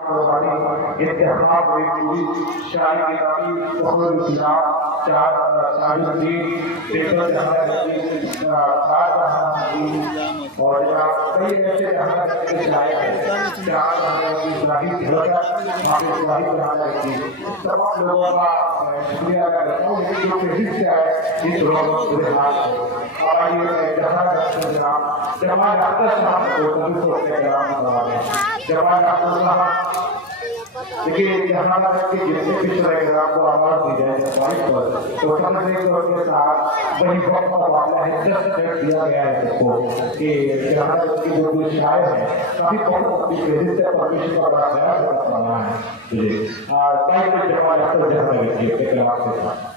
इत्तेफाक पूरी शाही की उम्र इस्लाम चार सारी पेपर और कई ऐसे तमाम लोगों का शुक्रिया अदा करता हूँ जो प्रेरित से आए इस पूरे हाथ और आइए जमा डॉक्टर साहब को जमा डॉक्टर साहब देखिए यहाँ तक कि जितने भी प्रोग्राम को आवाज दी जाए तो समझने के साथ वही वक्त का मामला है 10 मिनट दिया गया है सबको कि यहाँ तक की जो शायर है काफी बहुत अपनी प्रेरित से परमिशन का बड़ा ख्याल रखना है मुझे टाइम में जमा डॉक्टर जमा रखिए प्रोग्राम के साथ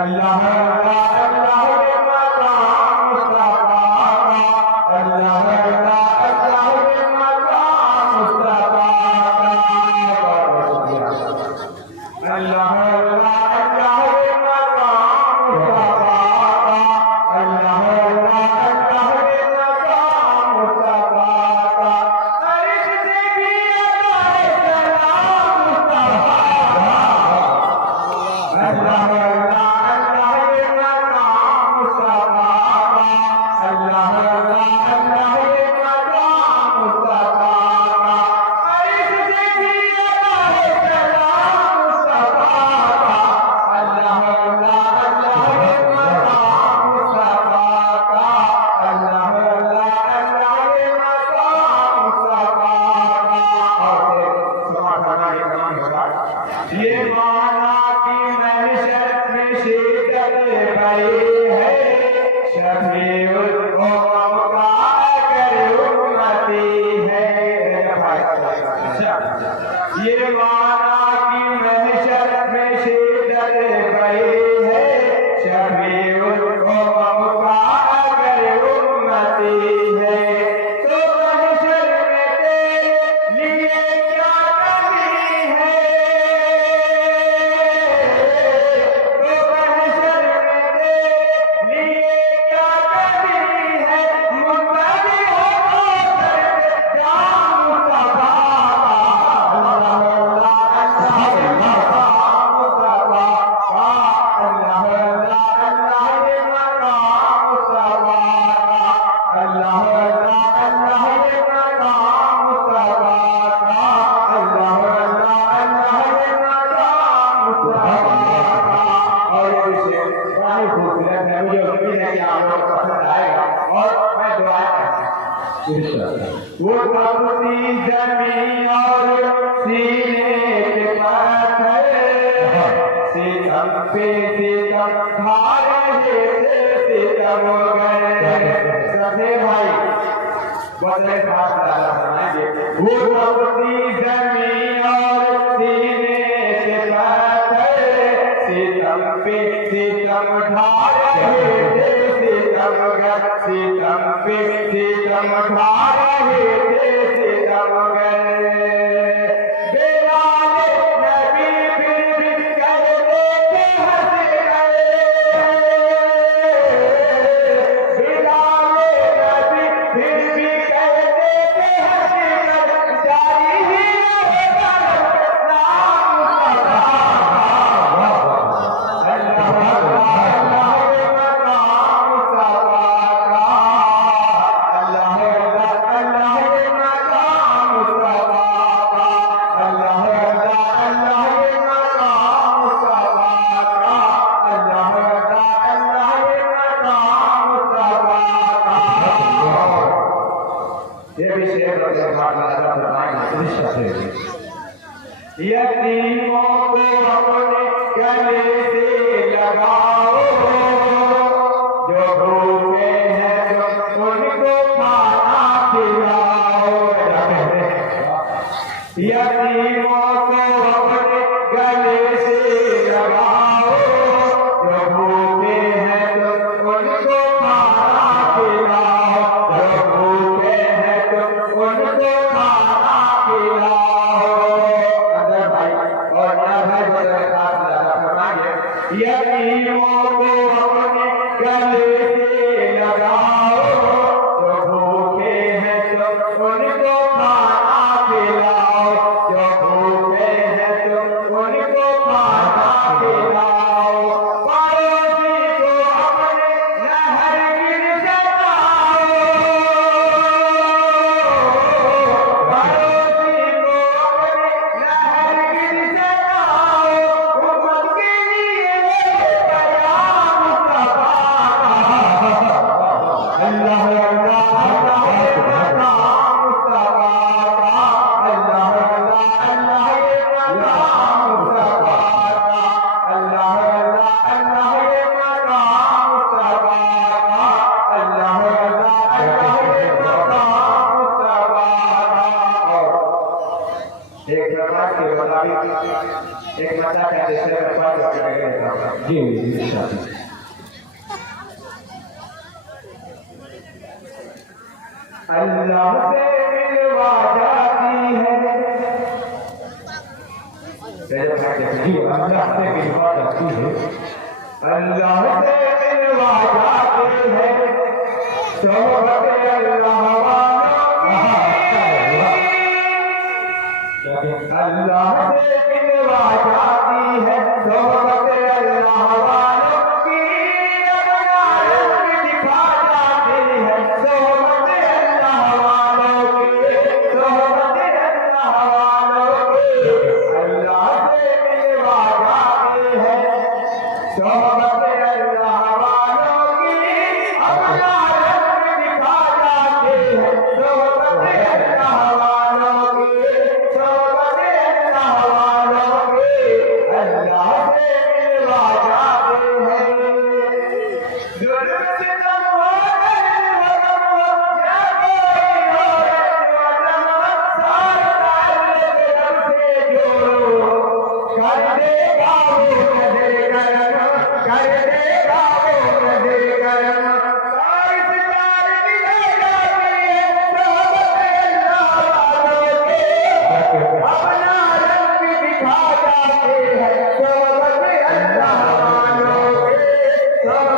Allah ये माना कि महशर में शिद्दत गए है शफीउल उम्म का अगर उम्मती है तो महशर में तेरे लिए क्या कमी है तो महशर में तेरे लिए क्या कमी है मुंतज़िर हो जा मुस्तफा वो कबूती जमी और सीने के पत्थर सितम पे सितम खा रहे थे सितम गए सदे भाई बदले साथ डाला बनाएंगे वो कबूती जमी और सीने के पत्थर सितम पे सितम खा रहे थे सितम गए सितम पे सितम खा रहे थे सितम गए बेलाल नबी फिर भी कहते थे हंस गए बेलाल नबी फिर भी कहते थे हंस गए जारी ही रहेगा नाम यतीमों को अपने गले से लगाओ जो भूखे हैं उनको खाना खिलाओ यतीमों को अपने गले से लगाओ जो भूखे हैं उनको खाना खिलाओ जो भूखे हैं उनको खाना खिलाओ यतीमों को अपने गले से लगाओ जो भूखे हैं उनको खाना खिलाओ जो भूखे हैं उनको खाना खिलाओ पड़ोसी को अपने नहर गिर जगाओ पड़ोसी को अपने नहर गिर जगाओ उम्मत के लिए अल्लाह एक बच्चा क्या जैसे जी अल्लाह से मिलवा जाती है जी अल्लाह से मिलवा जाती है अल्लाह से मिलवा जाती है सोहबत अल्लाह अल्लाह से मिलवा जाती है सोहबत अल्लाह वालों की अपना रंग दिखा जाती है सोहबत अल्लाह वालों की सोहबत अल्लाह वालों की अल्लाह से मिलवा जाती है सोहबत अल्लाह वालों की अपना रंग दिखा जाती है सोहबत अल्लाह वालों की सोहबत अल्लाह वालों की अल्लाह से मिलवा जाती है अपना रंग दिखा जाते हैं, सोबत अल्लाह वालों के,